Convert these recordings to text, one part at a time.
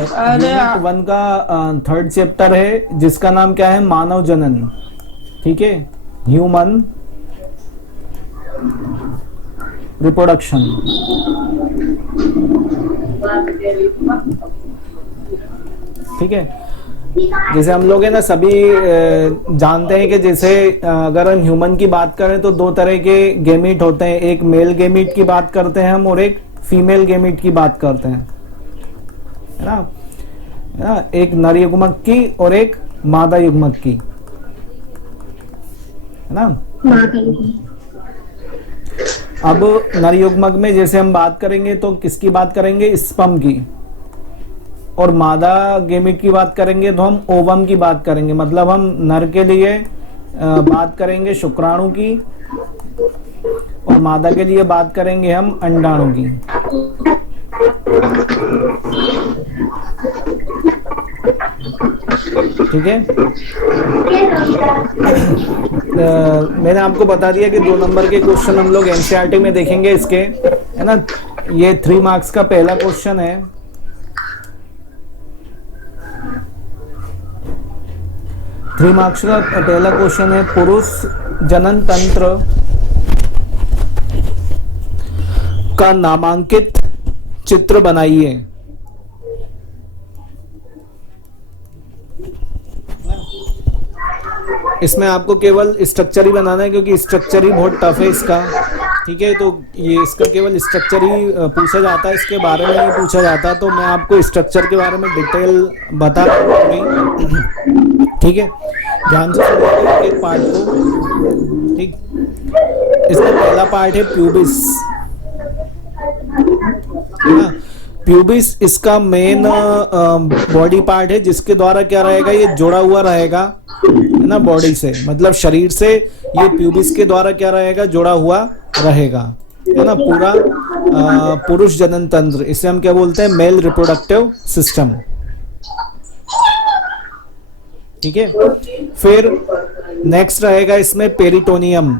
अरे यूनिट 1 का third chapter है जिसका नाम क्या है, मानव जनन। ठीक है, ह्यूमन रिप्रोडक्शन। ठीक है, जैसे हम लोग है ना सभी जानते हैं कि जैसे अगर हम ह्यूमन की बात करें तो दो तरह के गेमीट होते हैं, एक मेल गेमीट की बात करते हैं हम और एक फीमेल गेमीट की बात करते हैं, है ना? एक नर युग्मक की और एक मादा युग्मक की, है ना? अब नर युग्मक में जैसे हम बात करेंगे तो किसकी बात करेंगे, स्पर्म की, और मादा गेमिट की बात करेंगे तो हम ओवम की बात करेंगे। मतलब हम नर के लिए बात करेंगे शुक्राणु की और मादा के लिए बात करेंगे हम अंडाणु की। ठीक है, मैंने आपको बता दिया कि 2 नंबर के क्वेश्चन हम लोग एनसीईआरटी में देखेंगे इसके, है ना? ये 3 मार्क्स का पहला क्वेश्चन है। थ्री मार्क्स का पहला क्वेश्चन है, पुरुष जनन तंत्र का नामांकित चित्र बनाइए। इसमें आपको केवल स्ट्रक्चर ही बनाना है क्योंकि स्ट्रक्चर ही बहुत टफ है इसका। ठीक है, तो ये इसका केवल स्ट्रक्चर ही पूछा जाता है, इसके बारे में नहीं पूछा जाता। तो मैं आपको स्ट्रक्चर के बारे में डिटेल बता दूंगी। ठीक है, ध्यान से सुनिएगा एक पार्ट को। ठीक, इसका पहला पार्ट है प्यूबिस, है ना? प्यूबिस इसका मेन बॉडी पार्ट है जिसके द्वारा क्या रहेगा, ये जुड़ा हुआ रहेगा, है ना, बॉडी से, मतलब शरीर से ये प्यूबिस के द्वारा क्या रहेगा, जुड़ा हुआ रहेगा, है ना? पूरा पुरुष जनन तंत्र, इसे हम क्या बोलते हैं, मेल रिप्रोडक्टिव सिस्टम। ठीक है, फिर नेक्स्ट रहेगा इसमें पेरिटोनियम।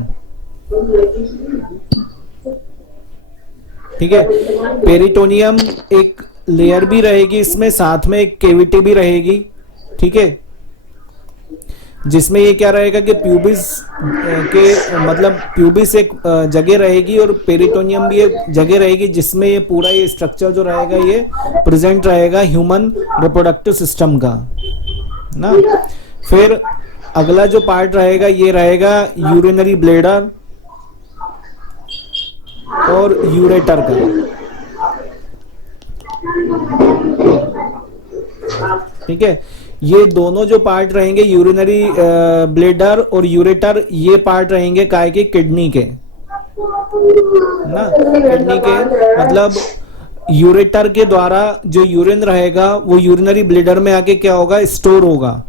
ठीक है, पेरिटोनियम एक लेयर भी रहेगी इसमें, साथ में एक केविटी भी रहेगी। ठीक है, जिसमें ये क्या रहेगा कि प्यूबिस के मतलब प्यूबिस एक जगह रहेगी और पेरिटोनियम भी एक जगह रहेगी जिसमें ये पूरा ये स्ट्रक्चर जो रहेगा ये प्रेजेंट रहेगा ह्यूमन रिप्रोडक्टिव सिस्टम का, ना? फिर अगला जो पार्ट रहेगा ये रहेगा यूरिनरी ब्लैडर और यूरेटर का। ठीक है, ये दोनों जो पार्ट रहेंगे, यूरिनरी ब्लैडर और यूरेटर, ये पार्ट रहेंगे काय के, किडनी के, ना? किडनी के मतलब यूरेटर के द्वारा जो यूरिन रहेगा वो यूरिनरी ब्लैडर में आके क्या होगा, स्टोर होगा,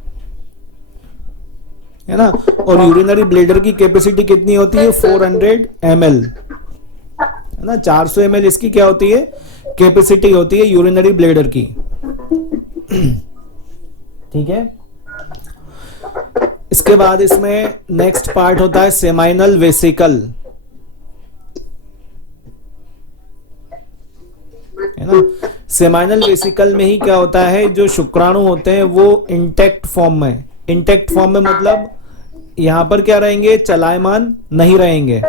है ना? और यूरिनरी ब्लैडर की कैपेसिटी कितनी होती है, 400 ml, है ना? 400 ml इसकी क्या होती है, कैपेसिटी होती है यूरिनरी ब्लैडर की। ठीक है, इसके बाद इसमें नेक्स्ट पार्ट होता है सेमाइनल वेसिकल, है ना? सेमाइनल वेसिकल में ही क्या होता है, जो शुक्राणु होते हैं वो इंटैक्ट फॉर्म में, इंटैक्ट फॉर्म में मतलब यहां पर क्या रहेंगे, चलायमान नहीं रहेंगे।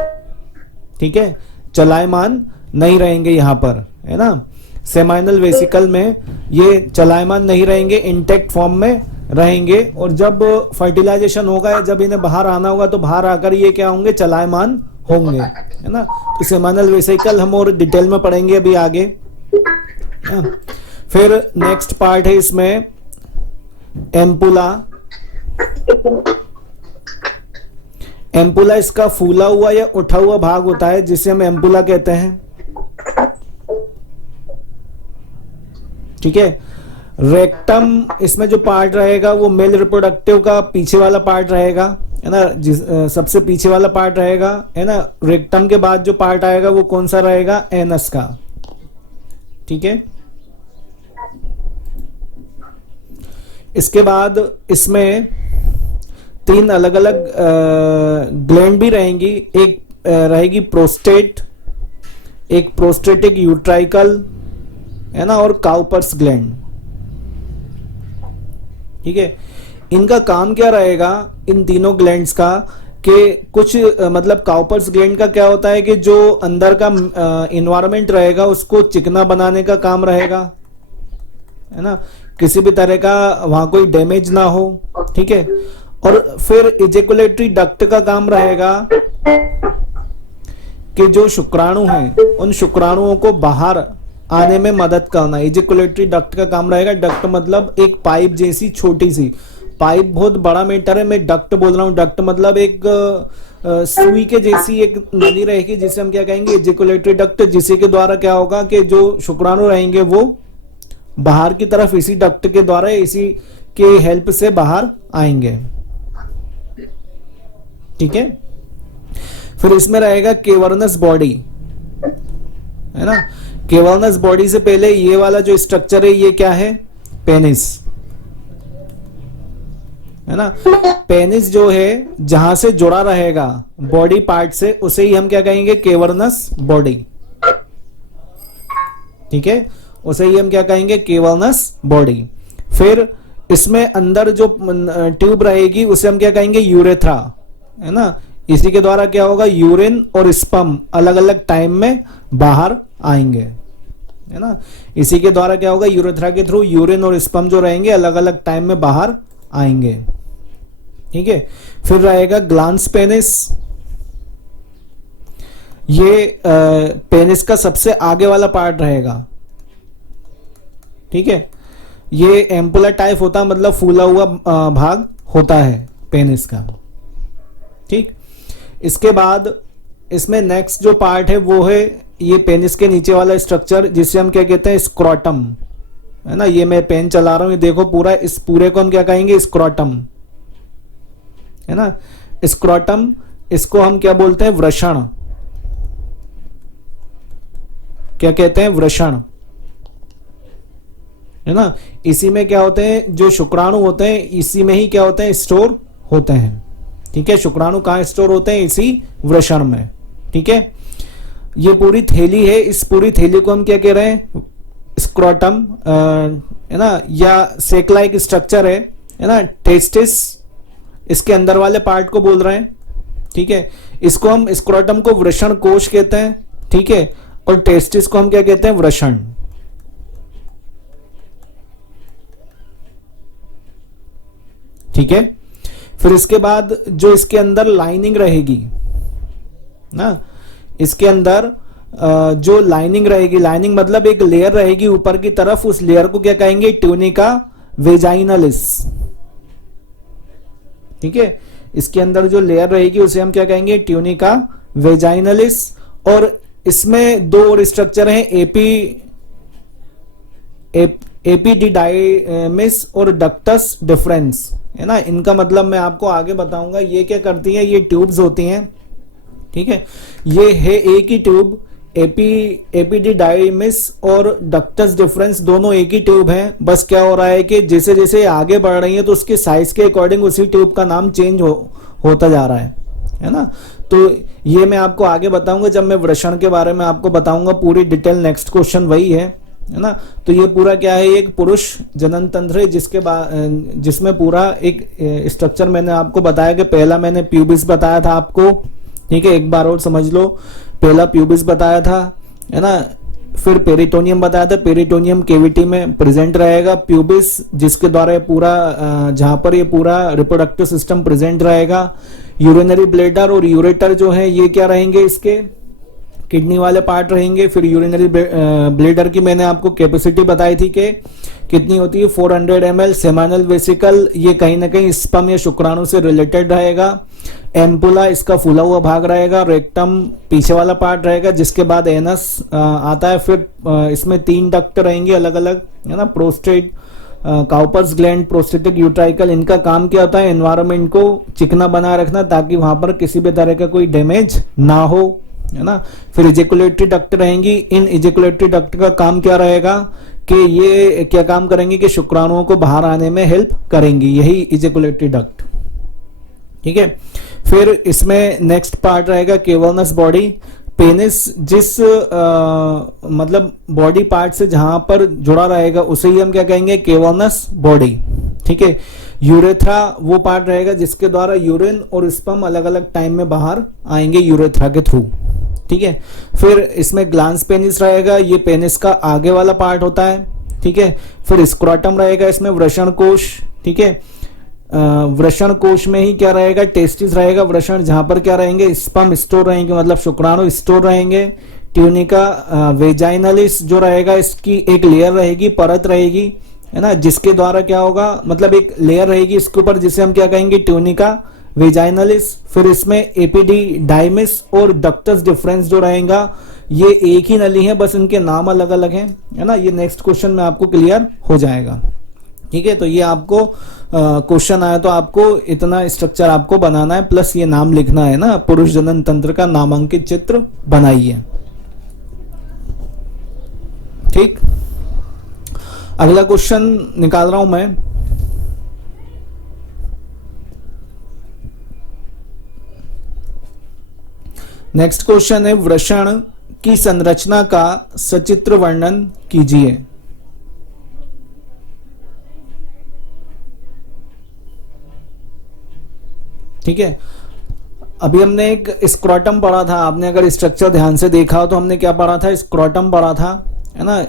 ठीक है, चलायमान नहीं रहेंगे यहां पर, है ना? सेमाइनल वेसिकल में ये चलायमान नहीं रहेंगे, इंटैक्ट फॉर्म में रहेंगे, और जब फर्टिलाइजेशन होगा या जब इन्हें बाहर आना होगा तो बाहर आकर ये क्या होंगे, चलायमान होंगे, है ना? तो सेमाइनल वेसिकल हम और डिटेल में पढ़ेंगे अभी आगे। फिर नेक्स्ट पार्ट है इसमें एम्पुला। एम्पुला इसका फूला हुआ या उठा हुआ भाग होता है जिसे हम एम्पुला कहते हैं। ठीक है, रेक्टम इसमें जो पार्ट रहेगा वो मेल रिप्रोडक्टिव का पीछे वाला पार्ट रहेगा, है ना? सबसे पीछे वाला पार्ट रहेगा, है ना? रेक्टम के बाद जो पार्ट आएगा वो कौन सा रहेगा, एनस का। ठीक है, इसके बाद इसमें 3 अलग अलग ग्लैंड भी रहेंगी, एक रहेगी प्रोस्टेट, एक प्रोस्टेटिक यूट्राइकल, है ना, और काउपर्स ग्लैंड। ठीक है। इनका काम क्या रहेगा इन तीनों ग्लैंड्स का, कि कुछ मतलब काउपर्स ग्लैंड का क्या होता है कि जो अंदर का इन्वायरमेंट रहेगा उसको चिकना बनाने का काम रहेगा, है ना, किसी भी तरह का वहां कोई डैमेज ना हो, ठीक है। और फिर इजेकुलेटरी डक्ट का काम रहेगा कि जो शुक्राणु हैं उन शुक्राणुओं को बाहर आने में मदद करना। इजेकुलेटरी डक्ट का काम रहेगा, डक्ट मतलब एक पाइप जैसी छोटी सी पाइप, बहुत बड़ा मैटर है, मैं डक्ट बोल रहा हूँ। डक्ट मतलब एक सुई के जैसी एक नली रहेगी जिसे हम क्या कहेंगे, इजेकुलेटरी डक्ट, जिसी के द्वारा क्या होगा कि जो शुक्राणु रहेंगे वो बाहर की तरफ इसी डक्ट के द्वारा, इसी के हेल्प से बाहर आएंगे, ठीक है। फिर इसमें रहेगा केवर्नस बॉडी, है ना। केवर्नस बॉडी से पहले ये वाला जो स्ट्रक्चर है ये क्या है, पेनिस, है ना। पेनिस जो है जहां से जुड़ा रहेगा बॉडी पार्ट से उसे ही हम क्या कहेंगे, केवर्नस बॉडी, ठीक है, उसे ही हम क्या कहेंगे, केवर्नस बॉडी। फिर इसमें अंदर जो ट्यूब रहेगी उसे हम क्या कहेंगे, यूरेथ्रा, है ना। इसी के द्वारा क्या होगा, यूरिन और स्पर्म अलग अलग टाइम में बाहर आएंगे, है ना। इसी के द्वारा क्या होगा, यूरेथ्रा के थ्रू यूरिन और स्पर्म जो रहेंगे अलग अलग टाइम में बाहर आएंगे, ठीक है। फिर रहेगा ग्लांस पेनिस, ये पेनिस का सबसे आगे वाला पार्ट रहेगा, ठीक है। ये एम्पुला टाइप होता है, मतलब फूला हुआ भाग होता है पेनिस का, ठीक। इसके बाद इसमें नेक्स्ट जो पार्ट है वो है ये पेनिस के नीचे वाला स्ट्रक्चर जिसे हम क्या कहते हैं, स्क्रोटम, है ना। ये मैं पेन चला रहा हूं, ये देखो पूरा, इस पूरे को हम क्या कहेंगे, स्क्रोटम, है ना। स्क्रोटम, इसको हम क्या बोलते हैं, वृषण, क्या कहते हैं, वृषण, है ना। इसी में क्या होते हैं, जो शुक्राणु होते हैं इसी में ही क्या होते हैं, स्टोर होते हैं, ठीक है। शुक्राणु कहाँ स्टोर होते हैं, इसी वृषण में, ठीक है। ये पूरी थैली है, इस पूरी थैली को हम क्या कह रहे हैं, स्क्रोटम, है ना, या सेक लाइक स्ट्रक्चर है ना। टेस्टिस इसके अंदर वाले पार्ट को बोल रहे हैं, ठीक है। इसको हम स्क्रोटम को वृषण कोश कहते हैं, ठीक है। और टेस्टिस को हम क्या कहते हैं, वृषण, ठीक है। फिर इसके बाद जो इसके अंदर लाइनिंग रहेगी ना, इसके अंदर जो लाइनिंग रहेगी, लाइनिंग मतलब एक लेयर रहेगी ऊपर की तरफ, उस लेयर को क्या कहेंगे, ट्यूनिका वेजाइनलिस, ठीक है। इसके अंदर जो लेयर रहेगी उसे हम क्या कहेंगे, ट्यूनिका वेजाइनलिस। और इसमें दो और स्ट्रक्चर हैं, एपिडिडाइमिस और डक्टस डिफरेंस, है ना। इनका मतलब मैं आपको आगे बताऊंगा। ये क्या करती हैं, ये ट्यूब्स होती हैं, ठीक है। ये है एक ही ट्यूब, एपिडिडाइमिस और डक्टस डिफरेंस दोनों एक ही ट्यूब हैं। बस क्या हो रहा है कि जैसे जैसे आगे बढ़ रही है तो उसके साइज के अकॉर्डिंग उसी ट्यूब का नाम चेंज होता जा रहा है ना। तो ये मैं आपको आगे बताऊंगा जब मैं वृषण के बारे में आपको बताऊंगा पूरी डिटेल। नेक्स्ट क्वेश्चन वही है ना। तो ये पूरा क्या है, एक पुरुष जनन तंत्र है जिसमें पूरा एक स्ट्रक्चर मैंने आपको बताया कि पहला मैंने प्यूबिस बताया था आपको, ठीक है। एक बार और समझ लो, पहला प्यूबिस बताया था, है ना। फिर पेरिटोनियम बताया था, पेरिटोनियम केविटी में प्रेजेंट रहेगा प्यूबिस, जिसके द्वारा ये पूरा जहां पर ये पूरा रिप्रोडक्टिव सिस्टम प्रेजेंट रहेगा। यूरिनरी ब्लेडर और यूरेटर जो है ये क्या रहेंगे, इसके किडनी वाले पार्ट रहेंगे। फिर यूरिनरी ब्लेडर की मैंने आपको कैपेसिटी बताई थी कि कितनी होती है, 400 ml। सेमाइनल वेसिकल ये कहीं ना कहीं स्पर्म या शुक्राणु से रिलेटेड रहेगा। एम्पुला इसका फूला हुआ भाग रहेगा। रेक्टम पीछे वाला पार्ट रहेगा, जिसके बाद एनस आता है। फिर इसमें 3 डक्ट रहेंगे अलग अलग, है ना। प्रोस्टेट, काउपर्स ग्लैंड, प्रोस्टेटिक यूट्राइकल, इनका काम क्या होता है, एनवायरनमेंट को चिकना बनाए रखना ताकि वहां पर किसी भी तरह का कोई डैमेज ना हो, है ना। फिर इजेकुलेटरी डक्ट रहेंगी। इन इजेकुलेटरी डक्ट का काम क्या रहेगा कि ये क्या काम करेंगे कि शुक्राणुओं को बाहर आने में हेल्प करेंगी, यही इजेकुलेटरी डक्ट, ठीक है। फिर इसमें नेक्स्ट पार्ट रहेगा केवर्नस बॉडी। पेनिस जिस मतलब बॉडी पार्ट से जहां पर जुड़ा रहेगा उसे ही हम क्या कहेंगे, केवर्नस बॉडी, ठीक। ठीक है। यूरेथ्रा वो पार्ट रहेगा जिसके द्वारा यूरिन और स्पर्म अलग अलग टाइम में बाहर आएंगे यूरेथ्रा के थ्रू, ठीक है। फिर इसमें ग्लांस पेनिस रहेगा, ये पेनिस का आगे वाला पार्ट होता है, ठीक है। फिर स्क्रोटम रहेगा, इसमें वृषण कोश, ठीक है। वृषण कोश में ही क्या रहेगा, टेस्टिस रहेगा, वृषण जहां पर क्या रहेंगे, स्पर्म स्टोर रहेंगे, मतलब शुक्राणु स्टोर रहेंगे। ट्यूनिका वेजाइनलिस जो रहेगा, इसकी एक लेयर रहेगी, परत रहेगी, है ना, जिसके द्वारा क्या होगा, मतलब एक लेयर रहेगी इसके ऊपर, जिसे हम क्या कहेंगे, ट्यूनिका वेजाइनलिस। फिर इसमें एपिडिडाइमिस और डक्टस डिफरेंस जो रहेगा, ये एक ही नली है, बस इनके नाम अलग अलग हैं, है ना। ये नेक्स्ट क्वेश्चन में आपको क्लियर हो जाएगा, ठीक है। तो ये आपको क्वेश्चन आया तो आपको इतना स्ट्रक्चर आपको बनाना है, प्लस ये नाम लिखना है ना, पुरुष जनन तंत्र का नामांकित चित्र बनाइए, ठीक। अगला क्वेश्चन निकाल रहा हूं मैं। नेक्स्ट क्वेश्चन है, वृषण की संरचना का सचित्र वर्णन कीजिए। ठीक है। अभी हमने एक स्क्रोटम पढ़ा था, आपने अगर स्ट्रक्चर ध्यान से देखा हो तो हमने क्या पढ़ा था, स्क्रोटम पढ़ा था, है ना।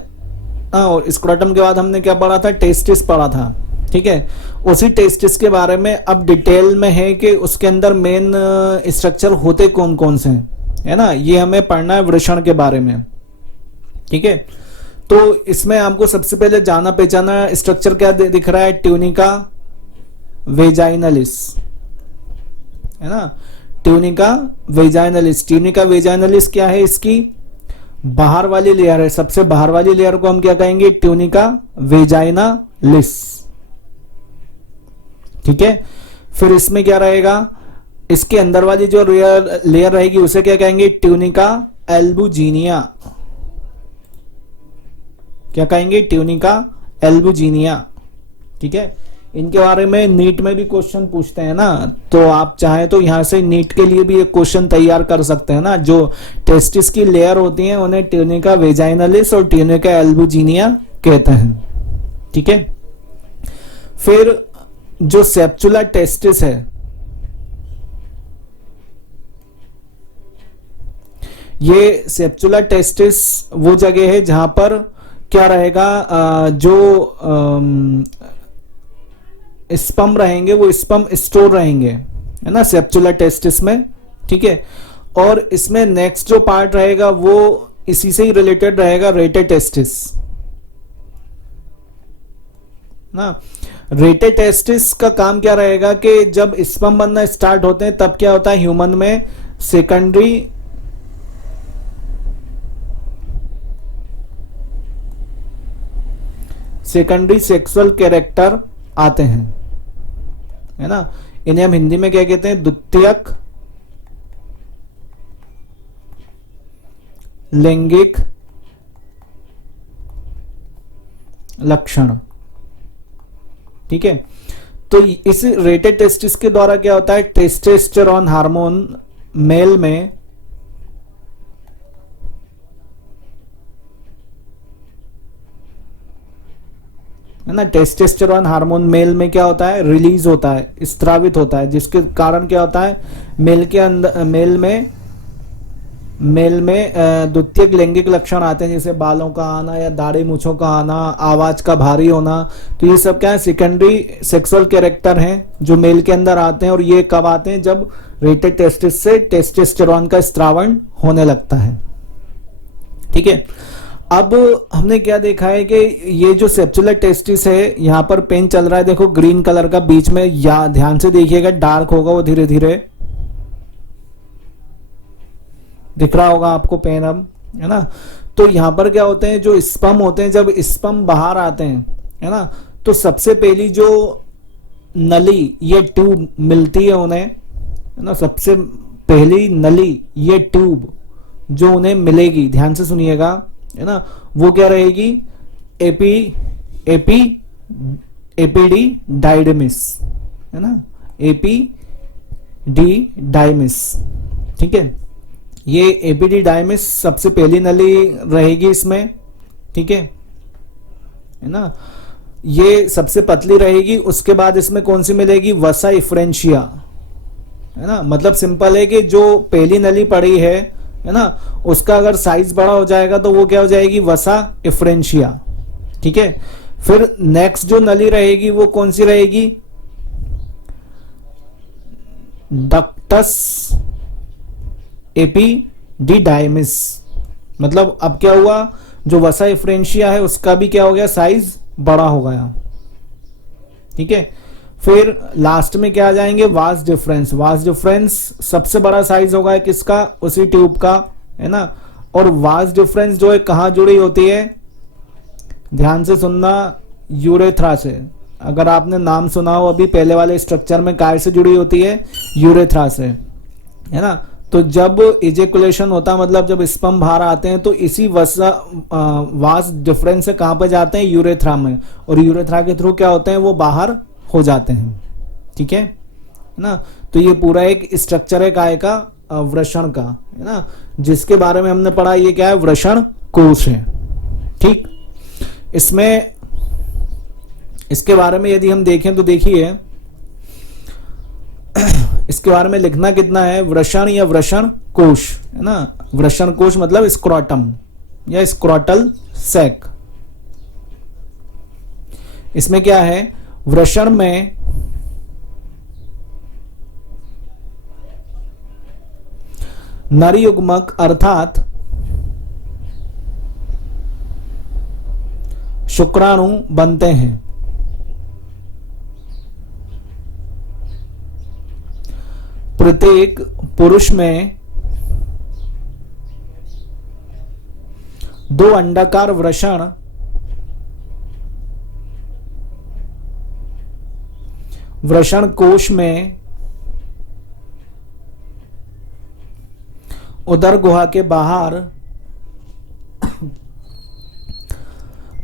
और स्क्रोटम के बाद हमने क्या पढ़ा था, टेस्टिस पढ़ा था, ठीक है। उसी टेस्टिस के बारे में अब डिटेल में है कि उसके अंदर मेन स्ट्रक्चर होते कौन कौन से हैं, है ना, ये हमें पढ़ना है वृषण के बारे में, ठीक है। तो इसमें आपको सबसे पहले जाना पहचाना स्ट्रक्चर क्या दिख रहा है, ट्यूनिका वेजाइनलिस, है ना, ट्यूनिका वेजाइनलिस। ट्यूनिका वेजाइनलिस क्या है, इसकी बाहर वाली लेयर है, सबसे बाहर वाली लेयर को हम क्या कहेंगे, ट्यूनिका वेजाइनालिस, ठीक है। फिर इसमें क्या रहेगा, इसके अंदर वाली जो लेयर रहेगी उसे क्या कहेंगे, ट्यूनिका एल्बुजिनिया, क्या कहेंगे, ट्यूनिका एल्बुजिनिया, ठीक है। इनके बारे में नीट में भी क्वेश्चन पूछते हैं ना, तो आप चाहे तो यहां से नीट के लिए भी एक क्वेश्चन तैयार कर सकते हैं ना। जो टेस्टिस की लेयर होती है उन्हें ट्यूनिका वेजाइनलिस और ट्यूनिका एल्बुजिनिया कहते हैं, ठीक है। फिर जो सेप्चुला टेस्टिस है, ये सेप्चुला टेस्टिस वो जगह है जहां पर क्या रहेगा, जो स्पर्म रहेंगे वो स्पर्म स्टोर रहेंगे, है ना, सेप्चुला टेस्टिस में, ठीक है। और इसमें नेक्स्ट जो पार्ट रहेगा वो इसी से ही रिलेटेड रहेगा, रेटे टेस्टिस ना। रेटे टेस्टिस का काम क्या रहेगा कि जब स्पर्म बनना स्टार्ट होते हैं तब क्या होता है, ह्यूमन में सेकेंडरी सेक्सुअल कैरेक्टर आते हैं, है ना। इन्हें हम हिंदी में क्या कहते हैं, द्वितीयक लैंगिक लक्षण, ठीक है। तो इस रेटेड टेस्टिस के द्वारा क्या होता है, टेस्टोस्टेरोन हार्मोन मेल में है ना, टेस्टोस्टेरोन हार्मोन मेल में क्या होता है, रिलीज होता है, स्त्रावित होता है, जिसके कारण क्या होता है, मेल के अंदर मेल में द्वितीयक लैंगिक लक्षण आते हैं, जैसे बालों का आना या दाढ़ी मूछों का आना, आवाज का भारी होना। तो ये सब क्या है, सेकेंडरी सेक्सुअल कैरेक्टर हैं जो मेल के अंदर आते हैं, और ये कब आते हैं, जब रेटेड टेस्टिस से टेस्टोस्टेरोन का स्त्रावण होने लगता है, ठीक है। अब हमने क्या देखा है कि ये जो सेप्चुलर टेस्टिस है, यहां पर पेन चल रहा है, देखो ग्रीन कलर का बीच में, या ध्यान से देखिएगा, डार्क होगा वो धीरे धीरे दिख रहा होगा आपको पेन अब, है ना। तो यहां पर क्या होते हैं, जो स्पर्म होते हैं, जब स्पर्म बाहर आते हैं, है ना, तो सबसे पहली जो नली, ये ट्यूब मिलती है उन्हें, है ना, सबसे पहली नली, ये ट्यूब जो उन्हें मिलेगी, ध्यान से सुनिएगा, है ना, वो क्या रहेगी, एपिडिडाइमिस, है ना, एपिडिडाइमिस, ठीक है। ये एपिडिडाइमिस सबसे पहली नली रहेगी इसमें, ठीक है ना। ये सबसे पतली रहेगी। उसके बाद इसमें कौन सी मिलेगी, वसा इफ्रेंशिया, है ना। मतलब सिंपल है कि जो पहली नली पड़ी है ना, उसका अगर साइज बड़ा हो जाएगा तो वो क्या हो जाएगी, वसा इफ्रेंशिया। ठीक है, फिर नेक्स्ट जो नली रहेगी वो कौन सी रहेगी, डक्टस एपिडिडाइमिस। मतलब अब क्या हुआ, जो वसा इफ्रेंशिया है उसका भी क्या हो गया, साइज बड़ा हो गया। ठीक है, फिर लास्ट में क्या आ जाएंगे, वास डिफरेंस। वास डिफरेंस सबसे बड़ा साइज होगा किसका, उसी ट्यूब का, है ना। और वास डिफरेंस जो है कहाँ जुड़ी होती है, ध्यान से सुनना, यूरेथ्रा से। अगर आपने नाम सुना हो अभी पहले वाले स्ट्रक्चर में, काय से जुड़ी होती है, यूरेथ्रा से, है ना। तो जब इजेकुलेशन होता मतलब जब स्पर्म बाहर आते हैं तो इसी वास डिफरेंस से कहां पे जाते हैं, यूरेथ्रा में, और यूरेथ्रा के थ्रू क्या होते हैं, वो बाहर हो जाते हैं। ठीक है ना। तो ये पूरा एक स्ट्रक्चर है काय का, वृषण का, है ना, जिसके बारे में हमने पढ़ा। ये क्या है, वृषण कोश है। ठीक, इसमें इसके बारे में यदि हम देखें तो देखिए, इसके बारे में लिखना कितना है, वृषण या वृषण कोश, है ना। वृषण कोश मतलब स्क्रोटम या स्क्रोटल सैक। इसमें क्या है, वृषण में नरयुग्मक अर्थात शुक्राणु बनते हैं। प्रत्येक पुरुष में 2 अंडाकार वृषण वृषण कोश में उदर गुहा के बाहर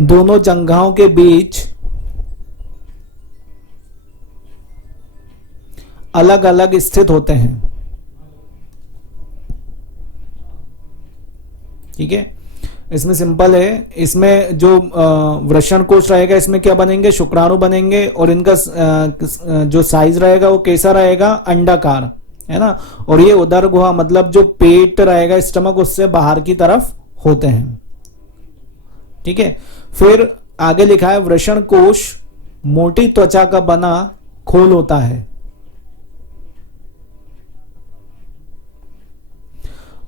दोनों जंघाओं के बीच अलग अलग स्थित होते हैं। ठीक है, इसमें सिंपल है। इसमें जो वृषण कोश रहेगा इसमें क्या बनेंगे, शुक्राणु बनेंगे, और इनका जो साइज रहेगा वो कैसा रहेगा, अंडाकार, है ना। और ये उदर गुहा मतलब जो पेट रहेगा, स्टमक, उससे बाहर की तरफ होते हैं। ठीक है, फिर आगे लिखा है, वृषण कोश मोटी त्वचा का बना खोल होता है।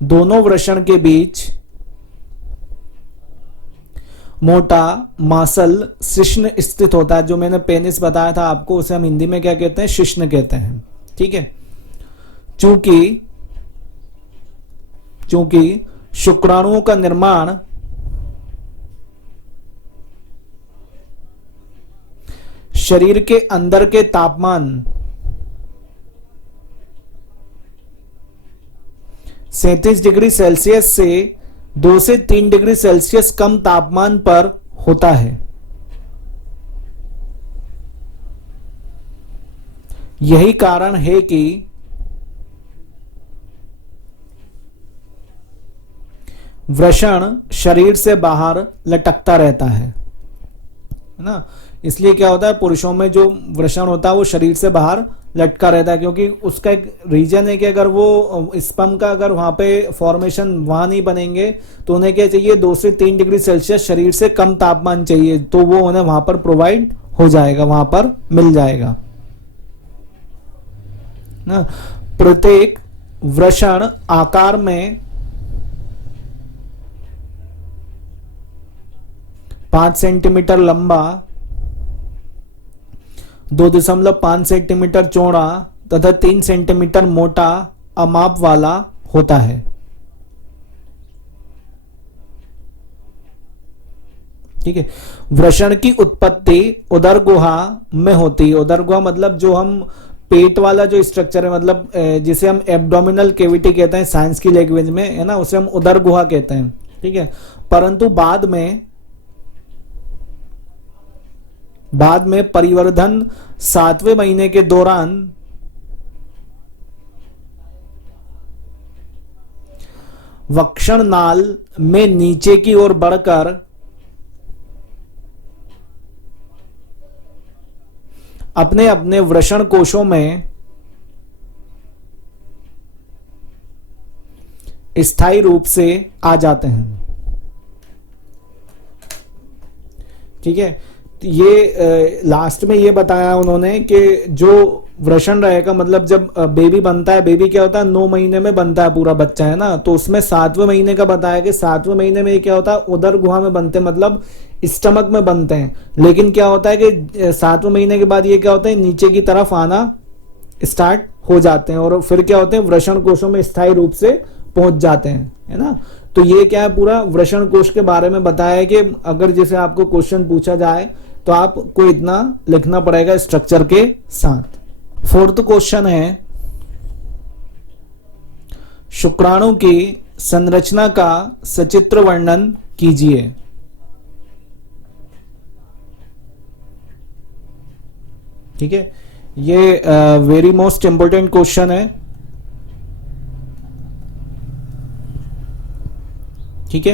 दोनों वृषण के बीच मोटा मासल शिश्न स्थित होता है। जो मैंने पेनिस बताया था आपको, उसे हम हिंदी में क्या कहते हैं, शिश्न कहते हैं। ठीक है, चूंकि शुक्राणुओं का निर्माण शरीर के अंदर के तापमान 37 डिग्री सेल्सियस से 2 से 3 डिग्री सेल्सियस कम तापमान पर होता है। यही कारण है कि वृषण शरीर से बाहर लटकता रहता है ना। इसलिए क्या होता है, पुरुषों में जो वृषण होता है वो शरीर से बाहर लटका रहता है, क्योंकि उसका एक रीजन है कि अगर वो स्पर्म का अगर वहां पे फॉर्मेशन वहां नहीं बनेंगे तो उन्हें क्या चाहिए, 2 से 3 डिग्री सेल्सियस शरीर से कम तापमान चाहिए, तो वो उन्हें वहां पर प्रोवाइड हो जाएगा, वहां पर मिल जाएगा ना। प्रत्येक वृषण आकार में 5 सेंटीमीटर लंबा, 2.5 सेंटीमीटर चौड़ा तथा 3 सेंटीमीटर मोटा अमाप वाला होता है। ठीक है, वृषण की उत्पत्ति उदर गुहा में होती है। उदर गुहा मतलब जो हम पेट वाला जो स्ट्रक्चर है, मतलब जिसे हम एब्डोमिनल कैविटी कहते हैं साइंस की लैंग्वेज में, है ना, उसे हम उदर गुहा कहते हैं। ठीक है, परंतु बाद में परिवर्धन 7वें महीने के दौरान वक्षण नाल में नीचे की ओर बढ़कर अपने अपने वृषण कोशों में स्थायी रूप से आ जाते हैं। ठीक है, ये लास्ट में ये बताया उन्होंने कि जो वृषण रहेगा, मतलब जब बेबी बनता है, बेबी क्या होता है 9 महीने में बनता है पूरा बच्चा, है ना। तो उसमें 7वें महीने का बताया कि 7वें महीने में ये क्या होता है उदर गुहा में बनते हैं, मतलब स्टमक में बनते हैं। लेकिन क्या होता है कि 7वें महीने के बाद ये क्या होता है नीचे की तरफ आना स्टार्ट हो जाते हैं और फिर क्या होते हैं वृषण कोशों में स्थायी रूप से पहुंच जाते हैं, है ना। तो ये क्या है पूरा वृषण कोश के बारे में बताया है कि अगर जैसे आपको क्वेश्चन पूछा जाए तो आपको इतना लिखना पड़ेगा स्ट्रक्चर के साथ। 4th क्वेश्चन है, शुक्राणु की संरचना का सचित्र वर्णन कीजिए। ठीक है, ये वेरी मोस्ट इंपोर्टेंट क्वेश्चन है। ठीक है,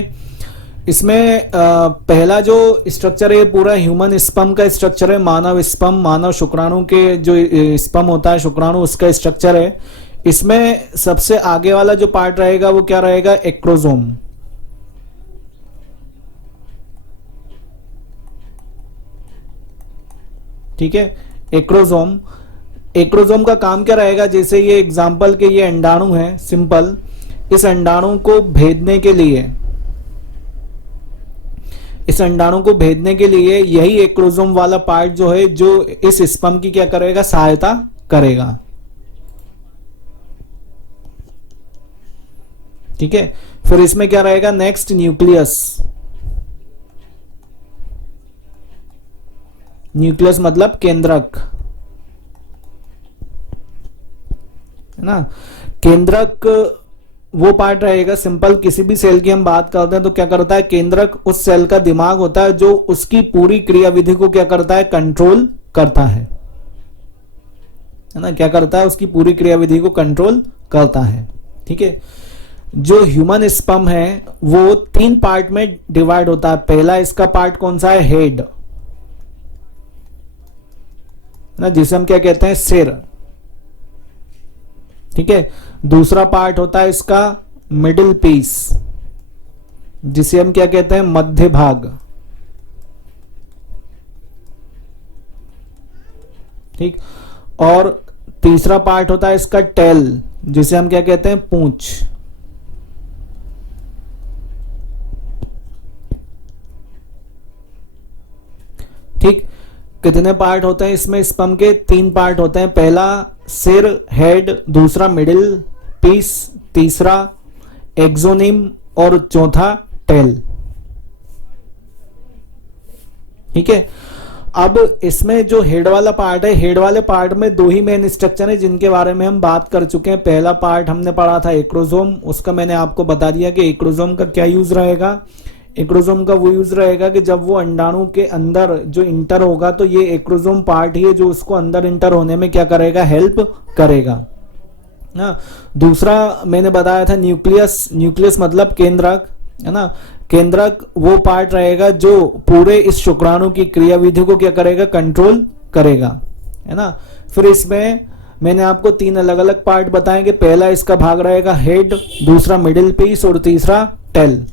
इसमें पहला जो स्ट्रक्चर है पूरा ह्यूमन स्पर्म का स्ट्रक्चर है, मानव स्पर्म, मानव शुक्राणु के जो स्पर्म होता है शुक्राणु उसका स्ट्रक्चर है। इसमें सबसे आगे वाला जो पार्ट रहेगा वो क्या रहेगा, एक्रोसोम। ठीक है, एक्रोसोम। एक्रोसोम का काम क्या रहेगा, जैसे ये एग्जांपल के ये अंडाणु है सिंपल, इस अंडाणु को भेदने के लिए, इस अंडाणु को भेदने के लिए यही एक्रोसोम वाला पार्ट जो है जो इस स्पर्म की क्या करेगा, सहायता करेगा। ठीक है, फिर इसमें क्या रहेगा नेक्स्ट, न्यूक्लियस। न्यूक्लियस मतलब केंद्रक, है ना। केंद्रक वो पार्ट रहेगा सिंपल, किसी भी सेल की हम बात करते हैं तो क्या करता है, केंद्रक उस सेल का दिमाग होता है जो उसकी पूरी क्रियाविधि को क्या करता है, कंट्रोल करता है ना। क्या करता है, उसकी पूरी क्रियाविधि को कंट्रोल करता है। ठीक है, जो ह्यूमन स्पर्म है वो 3 पार्ट में डिवाइड होता है। पहला इसका पार्ट कौन सा है, हेड ना, जिसे हम क्या कहते हैं, सिर। ठीक है, दूसरा पार्ट होता है इसका मिडिल पीस, जिसे हम क्या कहते हैं, मध्य भाग। ठीक, और तीसरा पार्ट होता है इसका टेल, जिसे हम क्या कहते हैं, पूंछ। ठीक, कितने पार्ट होते हैं इसमें, स्पर्म के 3 पार्ट होते हैं। पहला सिर, हेड, दूसरा मिडिल पीस, तीसरा एक्सोनिम और चौथा टेल। ठीक है, अब इसमें जो हेड वाला पार्ट है, हेड वाले पार्ट में 2 ही मेन स्ट्रक्चर है जिनके बारे में हम बात कर चुके हैं। पहला पार्ट हमने पढ़ा था एक्रोसोम, उसका मैंने आपको बता दिया कि एक्रोसोम का क्या यूज रहेगा। एक्रोसोम का वो यूज रहेगा कि जब वो अंडाणु के अंदर जो इंटर होगा तो ये एक्रोसोम पार्ट ही है जो उसको अंदर इंटर होने में क्या करेगा, हेल्प करेगा ना। दूसरा मैंने बताया था न्यूक्लियस, न्यूक्लियस मतलब केंद्रक, है ना। केंद्रक वो पार्ट रहेगा जो पूरे इस शुक्राणु की क्रियाविधि को क्या करेगा, कंट्रोल करेगा, है ना। फिर इसमें मैंने आपको 3 अलग अलग पार्ट बताए कि पहला इसका भाग रहेगा हेड, दूसरा मिडिल पीस और तीसरा टेल।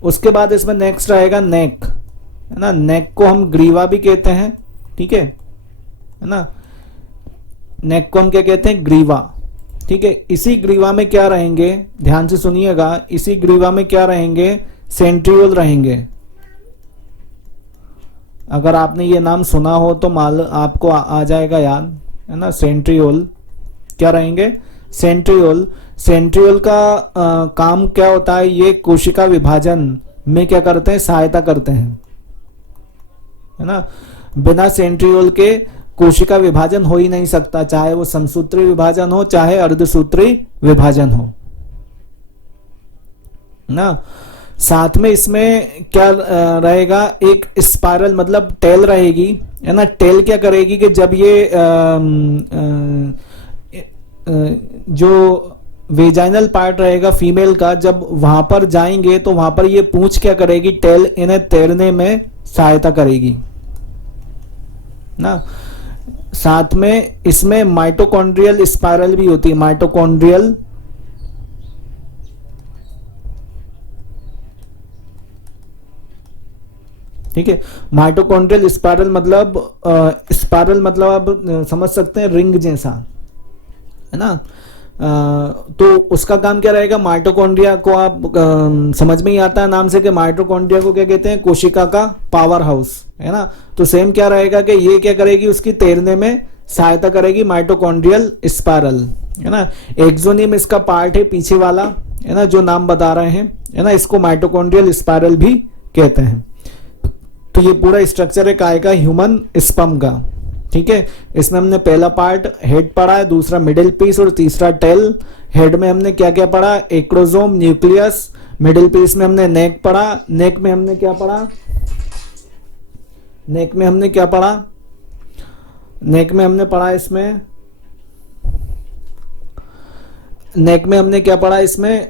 उसके बाद इसमें नेक्स्ट रहेगा नेक, है ना। नेक को हम ग्रीवा भी कहते हैं, ठीक है ना। नेक को हम क्या कहते हैं, ग्रीवा। ठीक है, इसी ग्रीवा में क्या रहेंगे, ध्यान से सुनिएगा, इसी ग्रीवा में क्या रहेंगे, सेंट्रियोल रहेंगे। अगर आपने ये नाम सुना हो तो आपको आ जाएगा याद, है ना। सेंट्रियोल क्या रहेंगे, सेंट्रियोल। सेंट्रियोल का काम क्या होता है, ये कोशिका विभाजन में क्या करते हैं, सहायता करते हैं, है ना। बिना सेंट्रियोल के कोशिका विभाजन हो ही नहीं सकता, चाहे वो समसूत्री विभाजन हो चाहे अर्धसूत्री विभाजन हो ना। साथ में इसमें क्या रहेगा, एक स्पाइरल मतलब टेल रहेगी, है ना। टेल क्या करेगी कि जब ये जो वेजाइनल पार्ट रहेगा फीमेल का, जब वहां पर जाएंगे तो वहां पर ये पूंछ क्या करेगी, टेल इन्हें तैरने में सहायता करेगी ना। साथ में इसमें माइटोकॉन्ड्रियल स्पाइरल भी होती है, माइटोकॉन्ड्रियल ठीक है। माइटोकॉन्ड्रियल स्पाइरल मतलब स्पाइरल मतलब आप समझ सकते हैं रिंग जैसा, है ना। तो उसका काम क्या रहेगा, माइटोकॉन्ड्रिया को आप समझ में ही आता है नाम से कि माइटोकॉन्ड्रिया को क्या कहते हैं, कोशिका का पावर हाउस, है ना। तो सेम क्या रहेगा कि ये क्या करेगी, उसकी तैरने में सहायता करेगी माइटोकॉन्ड्रियल स्पाइरल, है ना। एक्सोनियम इसका पार्ट है पीछे वाला, है ना, जो नाम बता रहे हैं, है ना, इसको माइटोकॉन्ड्रियल स्पाइरल भी कहते हैं। तो ये पूरा स्ट्रक्चर है काय का, ह्यूमन स्पर्म का, ठीक है। इसमें हमने पहला पार्ट हेड पढ़ा है, दूसरा मिडिल पीस और तीसरा टेल। हेड में हमने क्या क्या पढ़ा, एक्रोसोम, न्यूक्लियस। मिडिल पीस में हमने नेक पढ़ा। नेक में हमने क्या पढ़ा, नेक में हमने क्या पढ़ा, नेक में हमने पढ़ा इसमें, नेक में हमने क्या पढ़ा इसमें,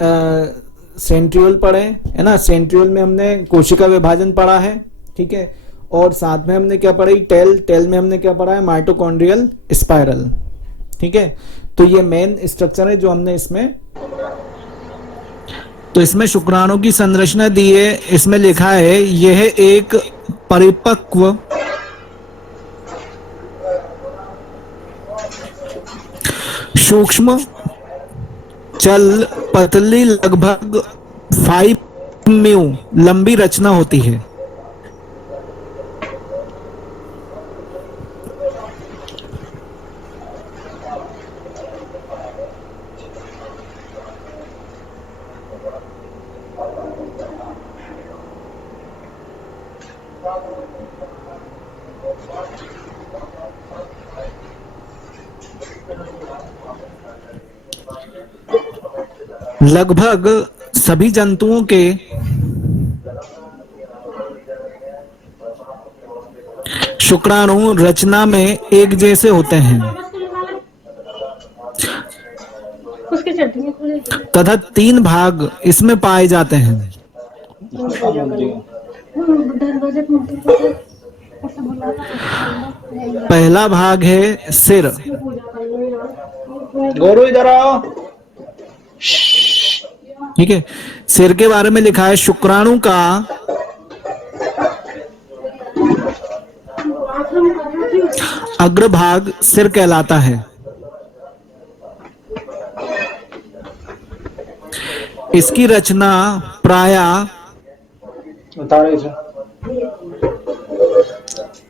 सेंट्रियोल पढ़े, है ना। सेंट्रियोल में हमने कोशिका विभाजन पढ़ा है, ठीक है। और साथ में हमने क्या पढ़ी, टेल। टेल में हमने क्या पढ़ा है, माइटोकॉन्ड्रियल स्पाइरल, ठीक है। तो ये मेन स्ट्रक्चर है जो हमने इसमें, तो इसमें शुक्राणु की संरचना दी है। इसमें लिखा है यह एक परिपक्व सूक्ष्म चल पतली लगभग 5 म्यू लंबी रचना होती है। लगभग सभी जंतुओं के शुक्राणु रचना में एक जैसे होते हैं तथा 3 भाग इसमें पाए जाते हैं। पहला भाग है सिर। गौरव इधर आओ। ठीक है, सिर के बारे में लिखा है शुक्राणु का अग्रभाग सिर कहलाता है। इसकी रचना प्रायः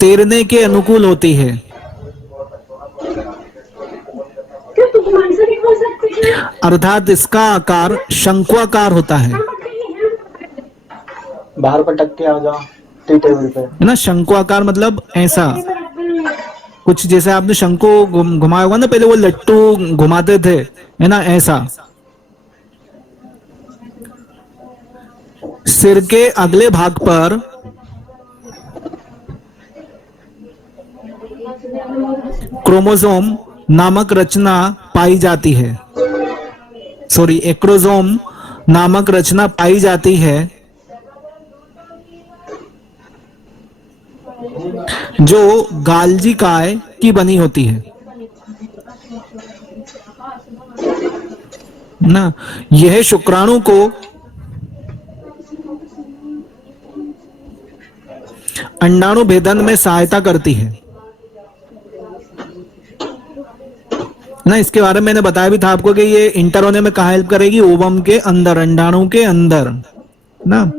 तैरने के अनुकूल होती है। अर्थात इसका आकार शंक्वाकार होता है। बाहर पटक के आ जाओ टेबल पे, है ना, शंक्वाकार मतलब ऐसा कुछ, जैसे आपने शंख को घुमाया होगा ना, पहले वो लट्टू घुमाते थे, है ना, ऐसा। सिर के अगले भाग पर क्रोमोसोम नामक रचना पाई जाती है, सॉरी एक्रोसोम नामक रचना पाई जाती है, जो गाल्जी काय की बनी होती है ना। यह शुक्राणु को अंडाणु भेदन में सहायता करती है ना। इसके बारे में मैंने बताया भी था आपको कि ये इंटर होने में कहाँ हेल्प करेगी, ओवम के अंदर, अंडाणु के अंदर ना।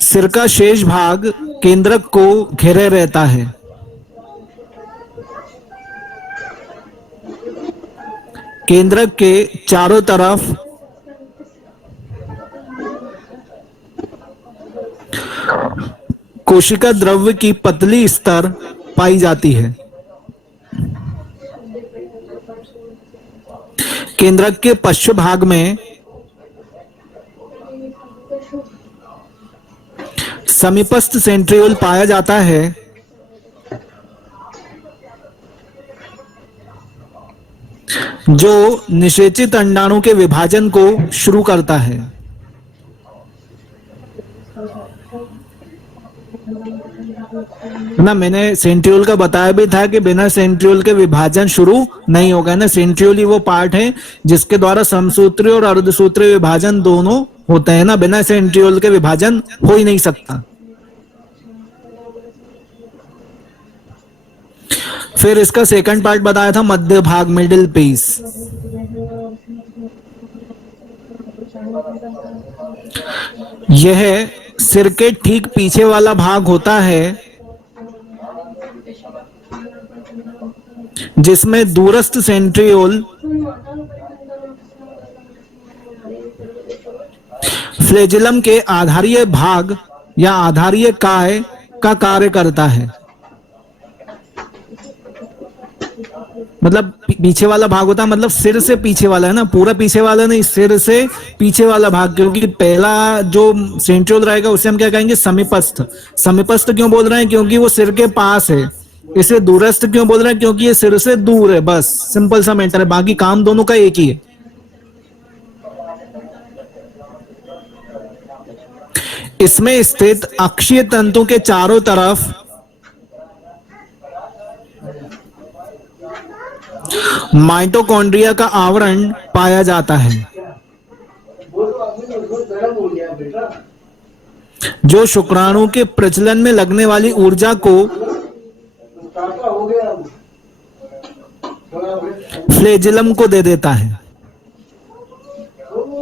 सिर का शेष भाग केंद्रक को घेरे रहता है। केंद्रक के चारों तरफ कोशिका द्रव्य की पतली स्तर पाई जाती है। केंद्रक के पश्चिम भाग में समीपस्थ सेंट्रियोल पाया जाता है, जो निषेचित अंडाणु के विभाजन को शुरू करता है। ना मैंने सेंट्रियोल का बताया भी था कि बिना सेंट्रियोल के विभाजन शुरू नहीं होगा ना। सेंट्रियोल ही वो पार्ट है जिसके द्वारा समसूत्री और अर्धसूत्री विभाजन दोनों होते हैं ना। बिना सेंट्रियोल के विभाजन हो ही नहीं सकता। फिर इसका सेकंड पार्ट बताया था मध्य भाग, मिडिल पीस। यह सिर के ठीक पीछे वाला भाग होता है जिसमें दूरस्थ सेंट्रियोल फ्लेजिलम के आधारीय भाग या आधारीय काय का कार्य करता है। मतलब पीछे वाला भाग होता है, मतलब सिर से पीछे वाला है ना, पूरा पीछे वाला नहीं, सिर से पीछे वाला भाग। क्योंकि पहला जो सेंट्रियोल रहेगा उसे हम क्या कहेंगे, समीपस्थ। समीपस्थ क्यों बोल रहे हैं, क्योंकि वो सिर के पास है। इसे दूरस्थ क्यों बोल रहे हैं, क्योंकि ये सिर से दूर है। बस सिंपल सा मैटर है, बाकी काम दोनों का एक ही है। इसमें स्थित अक्षीय तंतु के चारों तरफ माइटोकॉन्ड्रिया का आवरण पाया जाता है, जो शुक्राणु के प्रचलन में लगने वाली ऊर्जा को फ्लेजिलम को दे देता है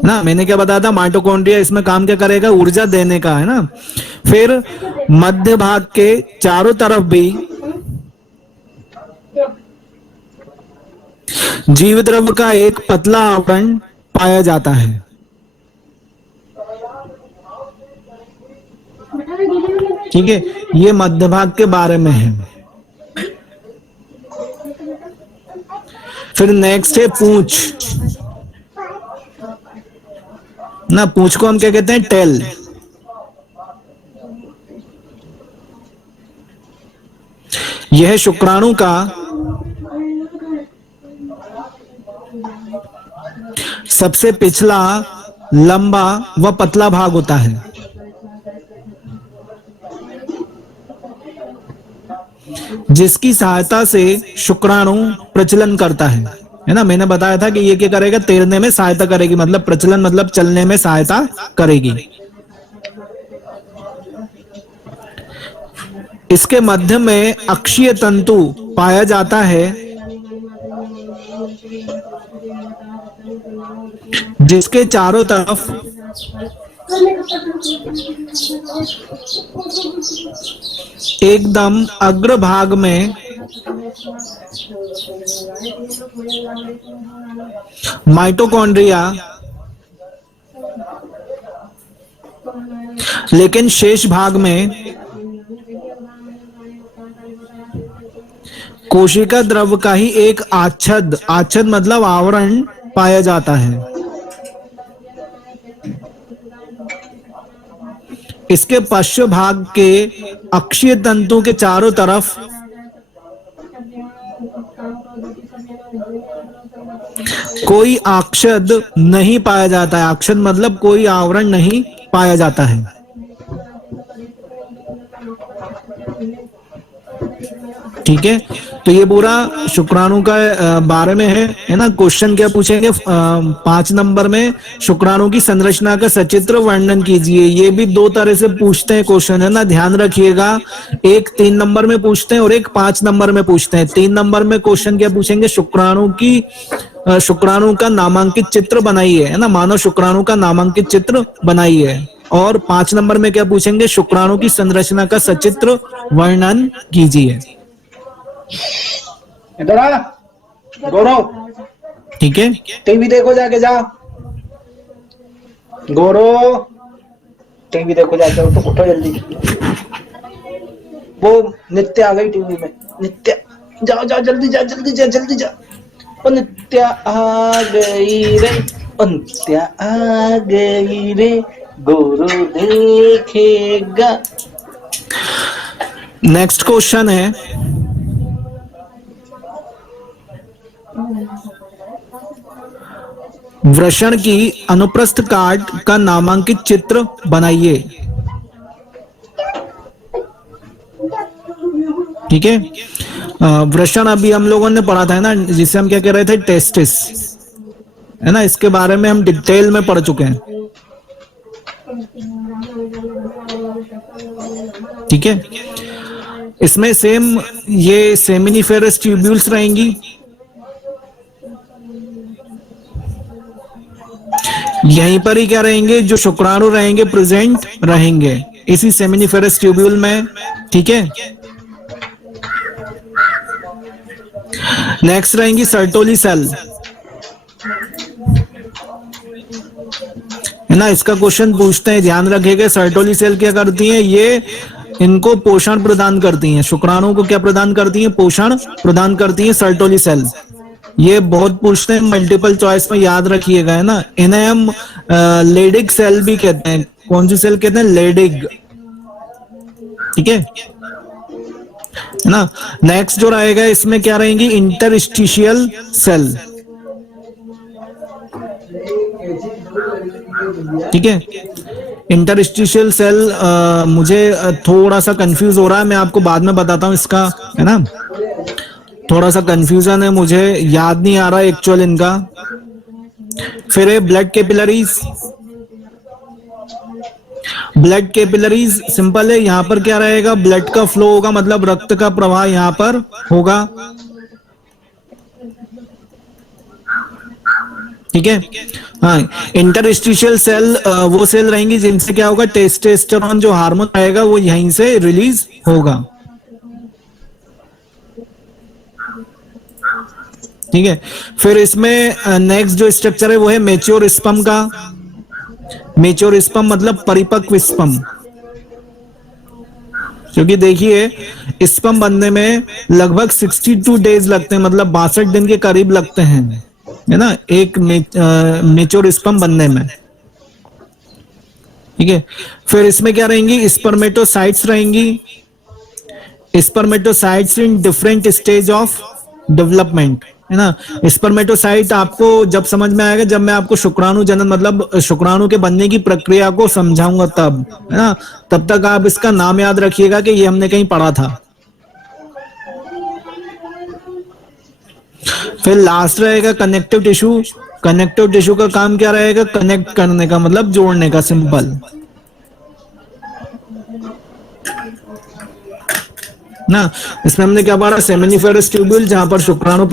ना। मैंने क्या बताया था, माइटोकॉन्ड्रिया इसमें काम क्या करेगा, ऊर्जा देने का है ना। फिर मध्य भाग के चारों तरफ भी जीव द्रव्य का एक पतला आवरण पाया जाता है। ठीक है, ये मध्य भाग के बारे में है। फिर नेक्स्ट है पूंछ ना। पूंछ को हम क्या कहते हैं, टेल। यह शुक्राणु का सबसे पिछला, लंबा व पतला भाग होता है, जिसकी सहायता से शुक्राणु प्रचलन करता है ना। मैंने बताया था कि ये क्या करेगा, तैरने में सहायता करेगी, मतलब प्रचलन मतलब चलने में सहायता करेगी। इसके मध्य में अक्षीय तंतु पाया जाता है, जिसके चारों तरफ एकदम अग्रभाग में माइटोकॉन्ड्रिया, लेकिन शेष भाग में कोशिका द्रव्य का ही एक आच्छद, आच्छद मतलब आवरण पाया जाता है। इसके पश्च भाग के अक्षीय तंतु के चारों तरफ कोई आक्षद नहीं पाया जाता है। आक्षद मतलब कोई आवरण नहीं पाया जाता है। ठीक है, तो ये पूरा शुक्राणु का बारे में है ना। क्वेश्चन क्या पूछेंगे 5 नंबर में, शुक्राणु की संरचना का सचित्र वर्णन कीजिए। ये भी 2 तरह से पूछते हैं क्वेश्चन, है ना, ध्यान रखिएगा। एक 3 नंबर में पूछते हैं और एक 5 नंबर में पूछते हैं। 3 नंबर में क्वेश्चन क्या पूछेंगे, शुक्राणु का नामांकित चित्र बनाइए, है ना, मानव शुक्राणु का नामांकित चित्र बनाइए। और 5 नंबर में क्या पूछेंगे, शुक्राणु की संरचना का सचित्र वर्णन कीजिए। इधर आ गौरव। ठीक है, टीवी देखो जाके, जा गौरव, टीवी देखो जाके, तो उठो जल्दी। वो नित्य आ गई टीवी में, नित्य जाओ जाओ जल्दी जा, जल्दी जा, जल्दी जा। ओ नित्य आ गई रे, ओ नित्य आ गई रे, गौरव देखेगा। नेक्स्ट क्वेश्चन है, वृषण की अनुप्रस्थ काट का नामांकित चित्र बनाइए। ठीक है। वृषण अभी हम लोगों ने पढ़ा था, है ना, जिसे हम क्या कह रहे थे, टेस्टिस, है ना, इसके बारे में हम डिटेल में पढ़ चुके हैं। ठीक है। इसमें सेम ये सेमिनिफेरस ट्यूब्यूल्स रहेंगी। यहीं पर ही क्या रहेंगे, जो शुक्राणु रहेंगे प्रेजेंट रहेंगे इसी सेमिनिफेरस ट्यूब्यूल में। ठीक है। नेक्स्ट रहेंगी सर्टोली सेल, है ना, इसका क्वेश्चन पूछते हैं, ध्यान रखिएगा। सर्टोली सेल क्या करती हैं, ये इनको पोषण प्रदान करती हैं, शुक्राणु को क्या प्रदान करती हैं, पोषण प्रदान करती हैं सर्टोली सेल। ये बहुत पूछते हैं, मल्टीपल चॉइस में याद रखिएगा, है ना। इन्हें हम लेडिग सेल भी कहते हैं। कौन सी सेल कहते हैं, लेडिग। ठीक है ना। नेक्स्ट जो रहेगा इसमें क्या रहेंगी, इंटरस्टिशियल सेल। ठीक है। इंटरस्टिशियल सेल मुझे थोड़ा सा कंफ्यूज हो रहा है, मैं आपको बाद में बताता हूं इसका, है ना, थोड़ा सा कंफ्यूजन है, मुझे याद नहीं आ रहा एक्चुअल इनका। फिर है blood capillaries. Blood capillaries simple है, यहां पर क्या रहेगा, ब्लड का फ्लो होगा, मतलब रक्त का प्रवाह यहां पर होगा। ठीक है। हाँ, इंटरस्टिशियल सेल वो सेल रहेंगी जिनसे क्या होगा, टेस्टोस्टेरोन जो हार्मोन आएगा वो यहीं से रिलीज होगा। ठीक है। फिर इसमें नेक्स्ट जो स्ट्रक्चर है वो है मेच्योर स्पर्म का। मेच्योर स्पर्म मतलब परिपक्व स्पर्म, क्योंकि देखिए स्पर्म बनने में लगभग 62 डेज लगते हैं, मतलब 62 दिन के करीब लगते हैं, है ना, एक मेच्योर स्पर्म बनने में। ठीक है। फिर इसमें क्या रहेंगी, स्पर्मेटोसाइट्स रहेंगी। Spermatocytes in different stage of development, है ना। स्पर्मेटोसाइट आपको जब समझ में आएगा, जब मैं आपको शुक्राणु जनन मतलब शुक्राणु के बनने की प्रक्रिया को समझाऊंगा तब, है ना। तब तक आप इसका नाम याद रखिएगा कि ये हमने कहीं पढ़ा था। फिर लास्ट रहेगा कनेक्टिव टिश्यू। कनेक्टिव टिश्यू का काम क्या रहेगा, कनेक्ट करने का, मतलब जोड़ने का, सिंपल ना। इसमें हमने क्या पढ़ा, सेमिनिफेरस ट्यूब्यूल जहां पर शुक्राणु